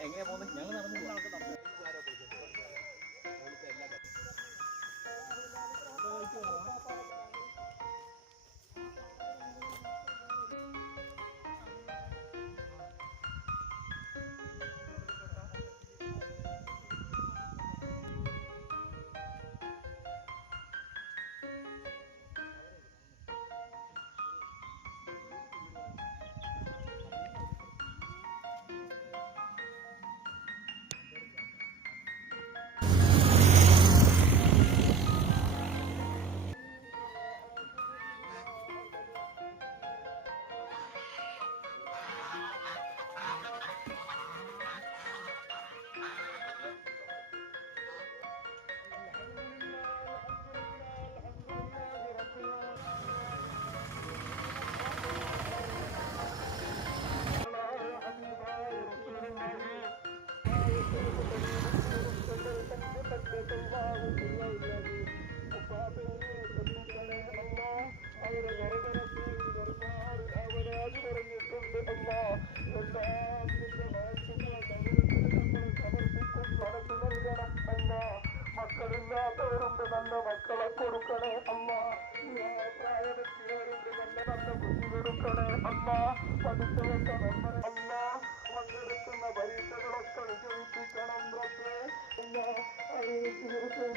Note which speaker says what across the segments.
Speaker 1: എങ്ങനെയാ പോകുന്നത് ഞങ്ങൾ നടന്നു
Speaker 2: கொடுக்கணே அம்மா கொடுக்கணே அம்மா படித்து வந்த நண்பர் அம்மா வந்திருக்கின்ற பரிசுகளொക്കെ
Speaker 1: ஜெயிப்பிக்கணும் அம்மா அறிவித்திருக்கும்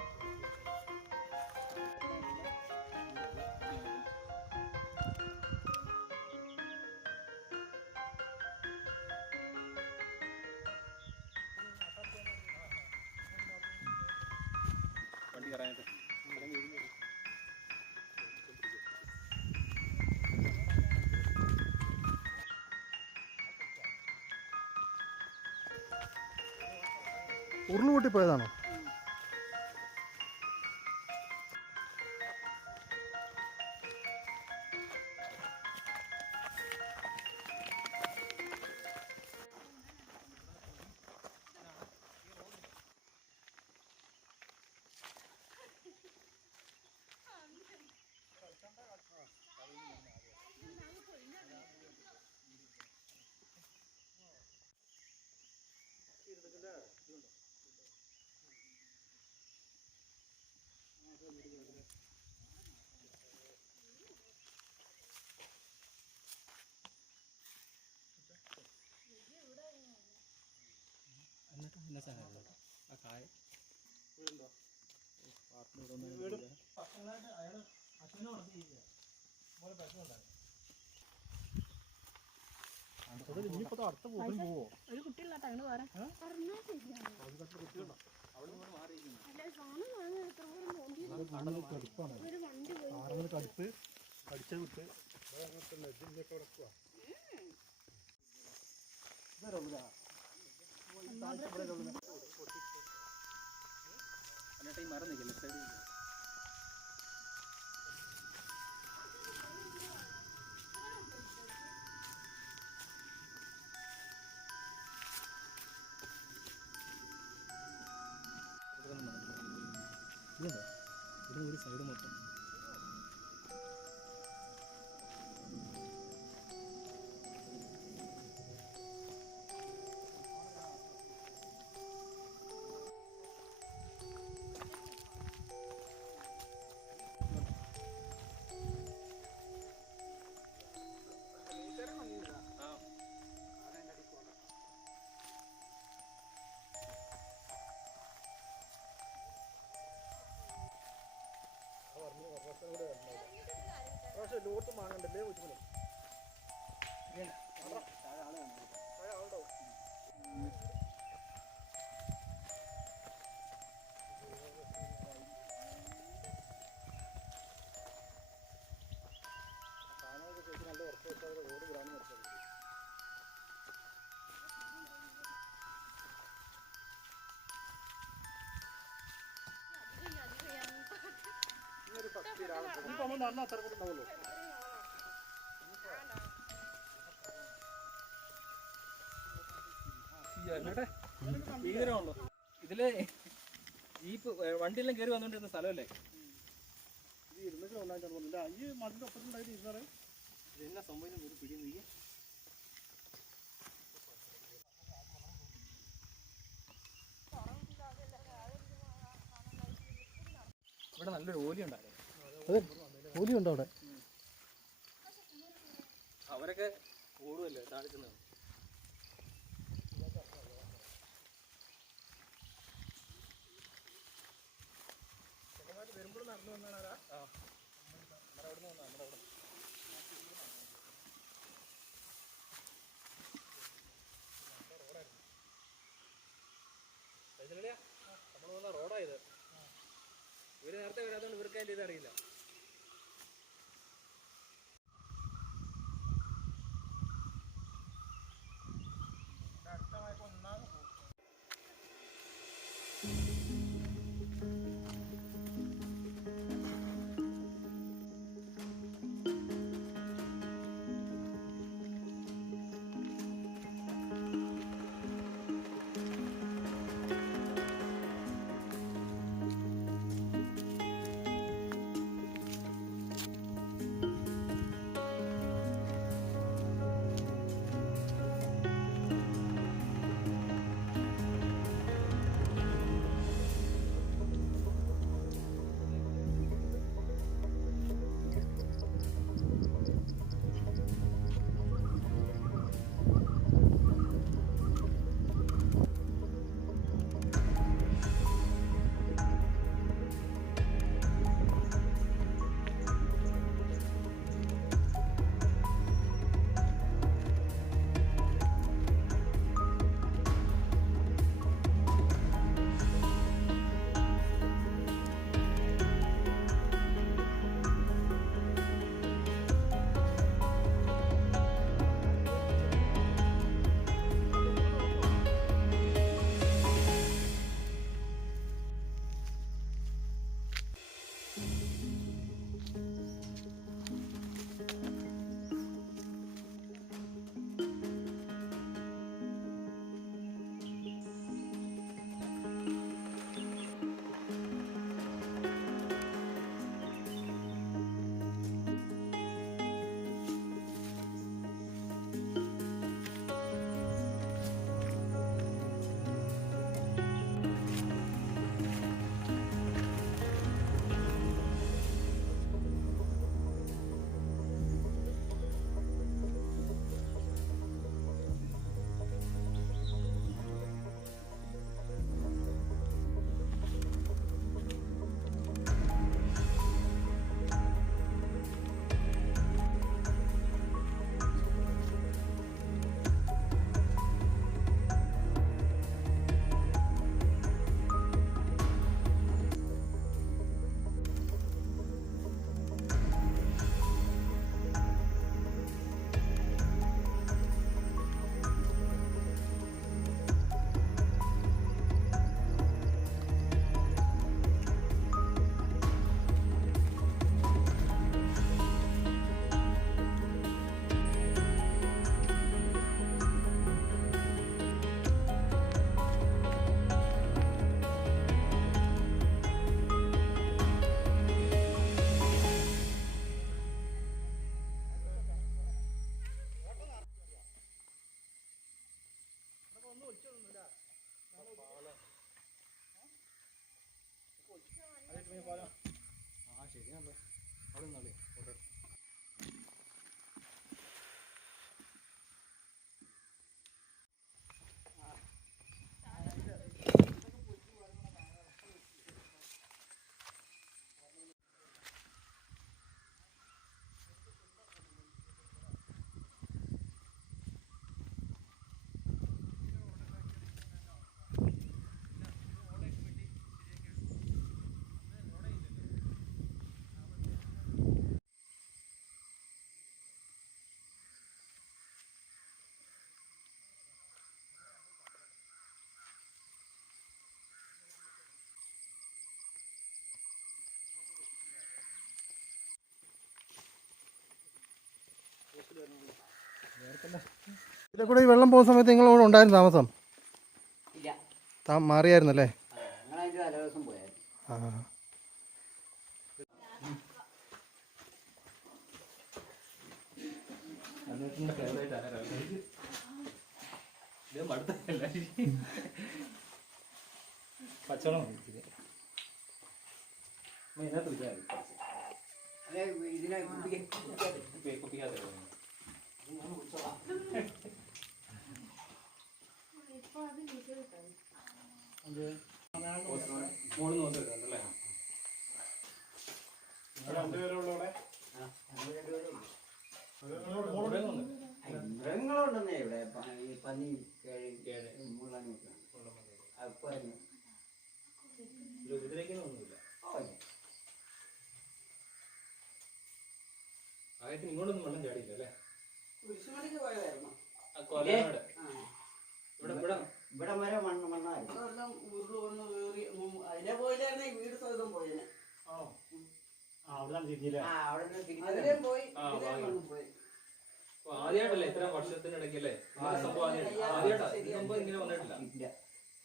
Speaker 1: കയറാനായിട്ട്
Speaker 3: പോയതാണോ? ഇനിയിപ്പോ അടുത്ത പോലും പോവോ
Speaker 4: ഒരു കുട്ടിയുള്ള അങ്ങോട്ട് പോരാ
Speaker 3: കടുപ്പാണ്
Speaker 4: ഒരു വണ്ടി പോയി
Speaker 3: ആറുകൾ കടുപ്പ് കടിച്ച വിട്ട്
Speaker 5: എന്നിട്ട് ഈ
Speaker 3: പക്ഷേ ലോട്ട് വാങ്ങണ്ടല്ലേ കൊച്ചുമണി ഇനിയിപ്പോൾ അല്ല ഉണ്ടാവുള്ളൂ
Speaker 5: ഭീകരമാണല്ലോ ഇതിൽ ജീപ്പ് വണ്ടിയെല്ലാം കയറി വന്നോണ്ടിരുന്ന സ്ഥലമല്ലേ?
Speaker 3: ഇരുന്നിട്ട് ഈ ഒപ്പത്തിലുണ്ടായിട്ട് ഇരുന്നാറ്
Speaker 5: സംഭവിച്ചു ഒരു പിടി നീ ഇവിടെ നല്ലൊരു ഓലി ഉണ്ടായിരുന്നു
Speaker 3: കൂലി ഉണ്ടോ അവിടെ
Speaker 5: അവരൊക്കെ ഓടുമല്ലേ താഴെ ചെന്ന്
Speaker 3: വരുമ്പോൾ നടന്നു വന്നാണ്
Speaker 5: ആ ശരിയാണല്ലോ അവിടെ നിന്നാലേ
Speaker 6: ഇതിലെ കൂടെ ഈ വെള്ളം പോകുന്ന സമയത്ത് നിങ്ങൾ ഇവിടെ ഉണ്ടായിരുന്നു താമസം? താ മാറിയായിരുന്നല്ലേ? ആ.
Speaker 7: അല്ലെ ഇതിനെ കുടിക്കാൻ
Speaker 5: വന്നിട്ടുണ്ടല്ലേ ഇവിടെ വന്നു.
Speaker 7: മൃഗങ്ങളുണ്ടെന്നേ ഇവിടെ ഈ പന്നി കേഴി മുള്ളനും അപ്പൊ
Speaker 5: ഇത് ഉപദ്രവിക്കുന്നൊന്നുമില്ല ആയിട്ട് ഇങ്ങോട്ടൊന്നും വെള്ളം ചാടിയില്ല അല്ലേ
Speaker 7: കുരിശുമണിക്ക് പോയതായിരുന്നു
Speaker 5: ആ കൊലനാട് ഇവിടെ
Speaker 7: വരെ മണ്ണ് മണ്ണായിരുന്നു
Speaker 8: അതെല്ലാം ഉരുൾ വന്ന് ഉം, അതിലെ പോയില്ലായിരുന്നെ വീട് സഹിതം പോയേനെ.
Speaker 3: ആ അവിടെ തിരിഞ്ഞില്ല?
Speaker 7: ആ അവിടെ നിന്ന് തിരിച്ചു
Speaker 8: അതിലേം പോയി
Speaker 5: ആ,
Speaker 8: ഇതിലേം
Speaker 5: വാങ്ങി.
Speaker 8: വന്ന് പോയി
Speaker 5: അപ്പൊ ആദ്യമായിട്ടല്ലേ ഇത്ര വർഷത്തിനിടയ്ക്കല്ലേ ഇങ്ങനെ സംഭവം ആദ്യമായിട്ട് ആദ്യമായിട്ടാ ഇതിന് മുമ്പ് ഇങ്ങനെ വന്നിട്ടില്ല
Speaker 7: ഇല്ല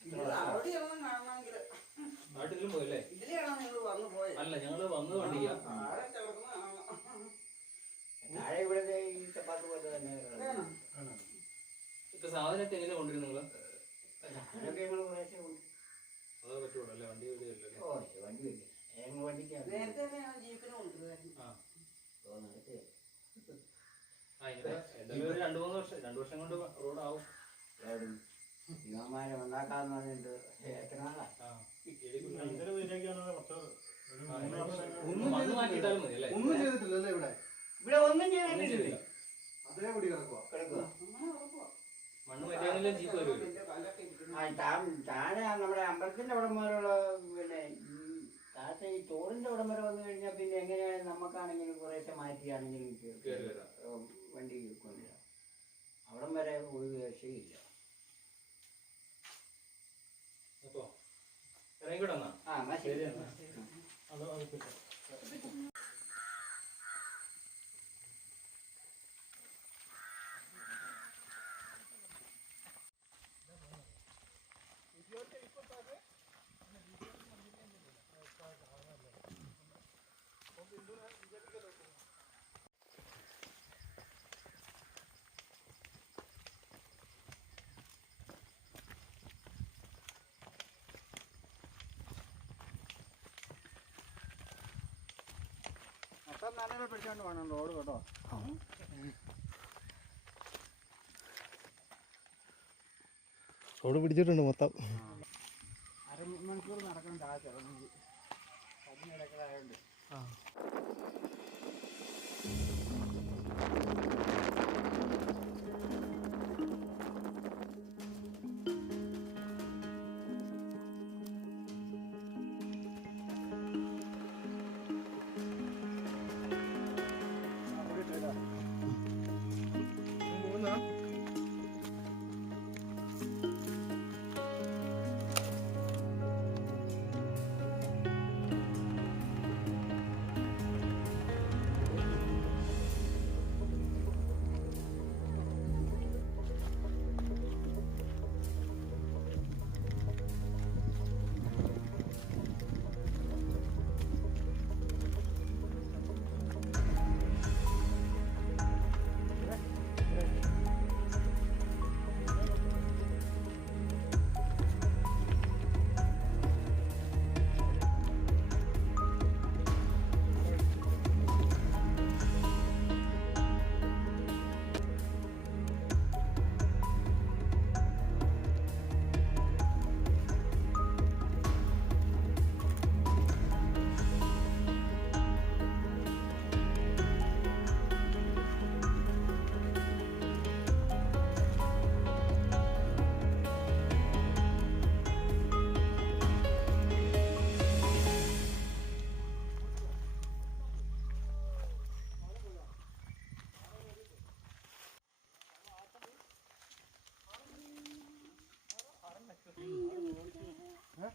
Speaker 8: ഇത് അവിടെയൊന്നും കാണണമെങ്കിൽ
Speaker 5: നാട്ടിലും പോയല്ലേ
Speaker 8: ഇതിലെയാണോ നിങ്ങൾ വന്ന് പോയത്
Speaker 5: അല്ല ഞങ്ങൾ വന്നത് വണ്ടിക്കാ
Speaker 8: താഴെ കിടക്കുന്ന കാണണം.
Speaker 7: താഴെ ഇവിടെ ദേ ഈ ചപ്പാത്ത് പോലെ തന്നെ കിടക്കുന്നു.
Speaker 8: വേണം.
Speaker 5: ഇപ്പൊ സാധനമൊക്കെ എങ്ങനെ കൊണ്ടുവരും
Speaker 7: നിങ്ങൾ
Speaker 5: അതോ പറ്റുള്ളൂ അല്ലേ? വണ്ടി
Speaker 8: നേരത്തെ ഞാൻ ജീപ്പിന് കൊണ്ടുവരുമായിരുന്നു.
Speaker 5: ആ.
Speaker 7: തോന്നുന്നത്
Speaker 5: ആ ഇനിയിപ്പോ എന്തായാലും ഒരു രണ്ട് മൂന്ന് വർഷം രണ്ട് വർഷം കൊണ്ട് റോഡാവും.
Speaker 7: ഉണ്ടാക്കാന്ന് പറഞ്ഞിട്ട്
Speaker 5: ആ.
Speaker 3: ഒരു മൂന്ന് വർഷം
Speaker 5: ഒന്ന് മാറ്റിയിട്ടാലും മതി അല്ലേ?
Speaker 6: ഒന്നും ചെയ്തിട്ടില്ലല്ലേ ഇവിടെ?
Speaker 7: ഇവിടെ ഒന്നും ചെയ്തിട്ടില്ല.
Speaker 6: അതേപടി കിടക്കുക
Speaker 7: കിടക്കുക താഴെ നമ്മുടെ അമ്പലത്തിന്റെ അവിടം വരെയുള്ള പിന്നെ താഴത്തെ ഈ തോടിന്റെ അവിടം വരെ വന്നു കഴിഞ്ഞാൽ പിന്നെ എങ്ങനെയാണ് നമുക്കാണെങ്കിലും കുറേശ്ശെ മാറ്റിയാണെങ്കിലും
Speaker 5: കേറി
Speaker 7: വണ്ടി കൊണ്ടുവരാം. അവിടം വരെ ഒരു രക്ഷയില്ല.
Speaker 5: അപ്പൊ ഇറങ്ങിക്കൂടെ
Speaker 7: ആ എന്നാ ശരി.
Speaker 5: ശരി എന്നാ.
Speaker 3: അത് അത് കിട്ടും
Speaker 7: മൊത്തം നല്ല പിടിച്ചോണ്ട് വേണം റോഡ് കേട്ടോ.
Speaker 6: റോഡ് പിടിച്ചിട്ടുണ്ട് മൊത്തം.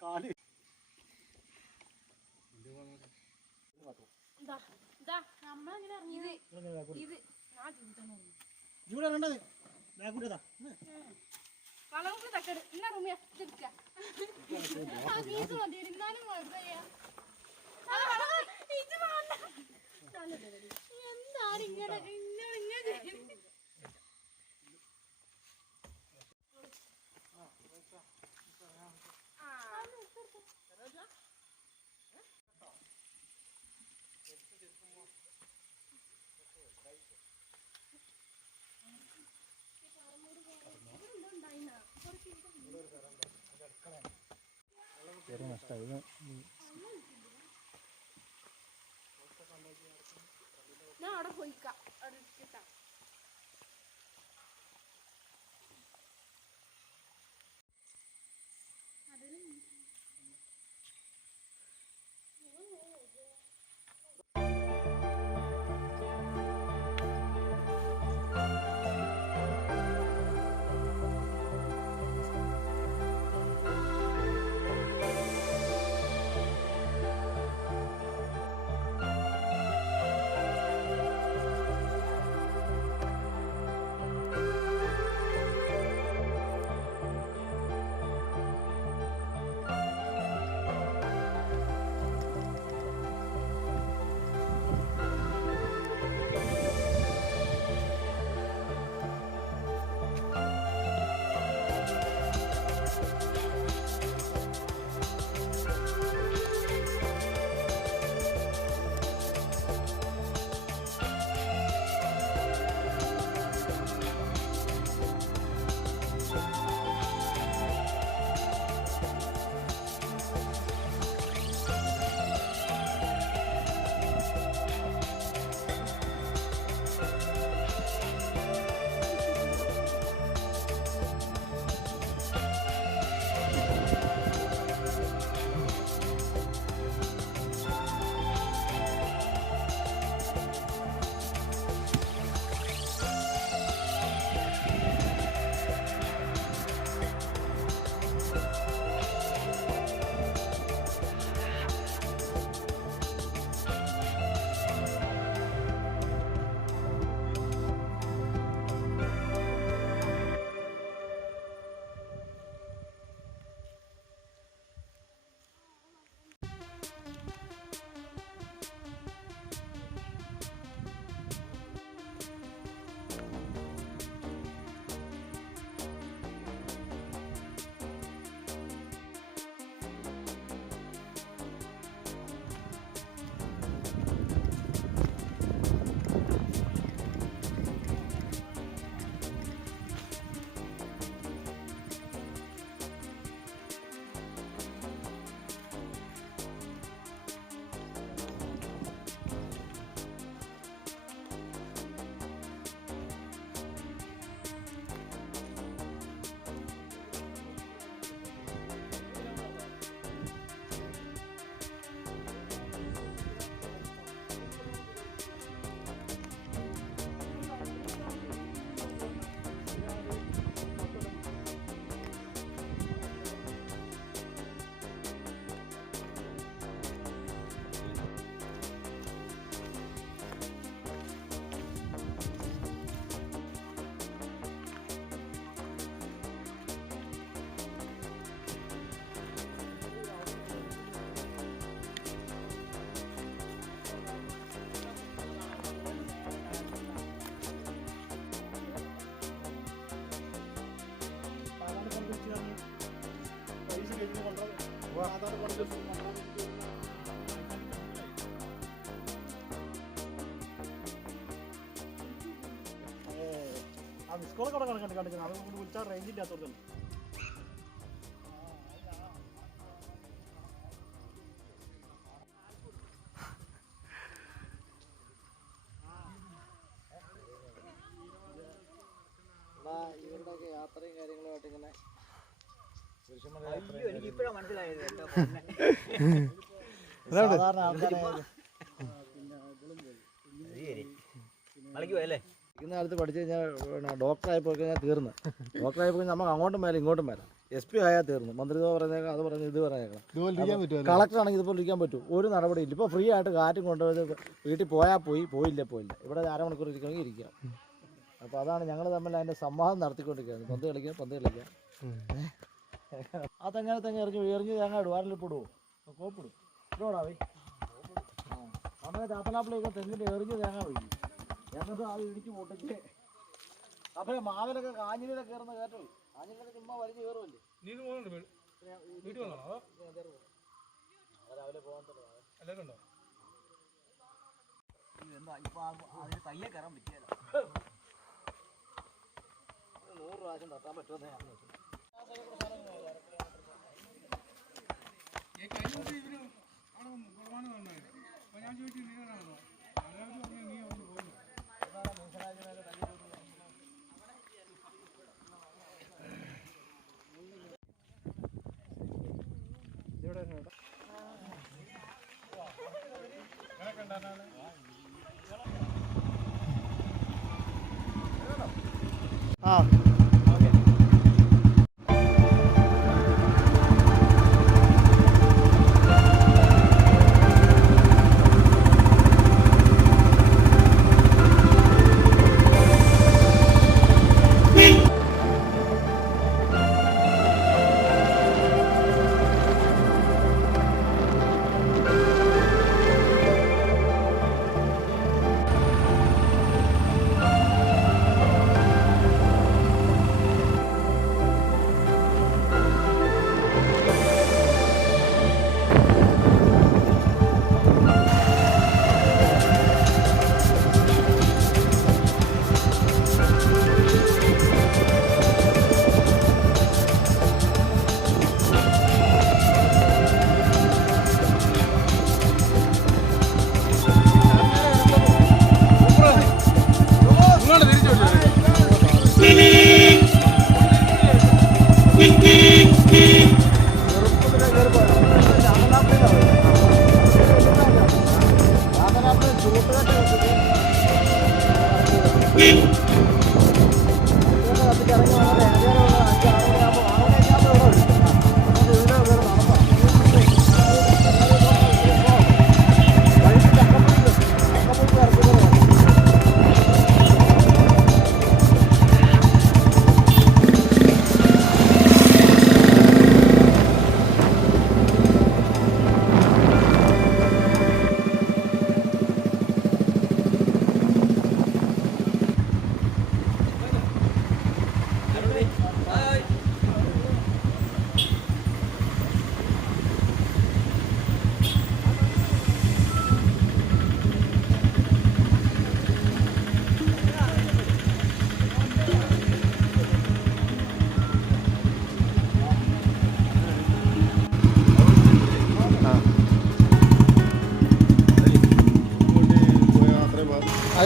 Speaker 1: കാൽ. ഇവിടെ
Speaker 3: ഇറങ്ങണ്ടത്? ബാക്കൂട്ടതാ
Speaker 4: കളവ് തക്കട് ഇന്ന റൂമിയാ തിരിച്ചാ മതി. ഇരുന്നാലും കുഴപ്പമില്ല.
Speaker 3: Tẩy. കുറേ കുറേ കണ്ട് കണ്ട് കണ്ട് അത് വിളിച്ചാൽ റേഞ്ച് ഇല്ലാത്തവർക്കല്ല ഇവരുടെയൊക്കെ
Speaker 9: യാത്രയും കാര്യങ്ങളുമായിട്ട് ഇങ്ങനെ
Speaker 3: എനിക്കിപ്പോഴാണ് മനസ്സിലായത്
Speaker 9: സാധാരണ ആൾക്കാരെ
Speaker 3: മലക്ക് പോയല്ലേ?
Speaker 9: ഇന്ന കാലത്ത് പഠിച്ചു കഴിഞ്ഞാൽ ഡോക്ടറായി പോയി കഴിഞ്ഞാൽ തീർന്ന്. ഡോക്ടറായി പോയി നമുക്ക് അങ്ങോട്ടും മേലെ ഇങ്ങോട്ടും മേലെ. എസ് പി ആയാൽ തീർന്നു. മന്ത്രി പറഞ്ഞേക്കാം അത് പറഞ്ഞു ഇത് പറഞ്ഞേക്കാം. കളക്ടർ ആണെങ്കിൽ ഇതുപോലെ ഇരിക്കാൻ പറ്റും. ഒരു നടപടി ഇല്ല. ഇപ്പോൾ ഫ്രീ ആയിട്ട് കാറ്റും കൊണ്ടുപോയത് വീട്ടിൽ പോയാൽ പോയി പോയില്ല പോയില്ല. ഇവിടെ അരമണിക്കൂർ ഇരിക്കണമെങ്കിൽ ഇരിക്കാം. അപ്പോൾ അതാണ് ഞങ്ങൾ തമ്മിൽ അതിന്റെ സംവാദം നടത്തിക്കൊണ്ടിരിക്കുന്നത്. പന്ത് കളിക്കുക പന്ത് കളിക്കുക ആ തെങ്ങനെ തെങ്ങ എറിഞ്ഞു എറിഞ്ഞ് തേങ്ങ ഇടും ആരെങ്കിലും ഇടുവോ കോപ്പിടും. ഇടോടാ വൈ. ആ നമ്മുടെ ചാത്തനാപ്പിളൊക്കെ തെങ്ങിന്റെ എറിഞ്ഞ് തേങ്ങ വയ്ക്കും എന്നിട്ട് അത് ഇടിച്ച് പൊട്ടിച്ച് അപ്പോൾ മാവിലൊക്കെ കാഞ്ഞിലൊക്കെ കയറുന്ന കേട്ടോ. കാഞ്ഞിലൊക്കെ ചുമ്മാ വലിഞ്ഞ് കയറുമല്ലേ
Speaker 1: നീ പോകുന്നുണ്ട് വീട്ടിൽ വന്നോ
Speaker 9: രാവിലെ പോകാൻ
Speaker 1: എല്ലാവരും ഉണ്ടോ?
Speaker 3: ഇപ്പൊ അതിന് തയ്യെ കയറാൻ പറ്റിയല്ലോ.
Speaker 9: നൂറ് പ്രാവശ്യം തട്ടാൻ പറ്റുമെന്ന് ഞാൻ നോക്കി
Speaker 1: ഈ കഴിഞ്ഞ ദിവസം ഇവർ അവിടെ വന്നു കുർബാന വന്നായിരുന്നു അപ്പൊ ഞാൻ ചോദിച്ചു നീനാണോ അല്ലാതെ പറഞ്ഞു നീ അവിടെ പോകുന്നു
Speaker 6: ആ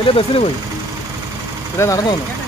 Speaker 6: അതിലെ ബസ്സിന് പോയി. ഇവിടെ നടന്നു വന്നു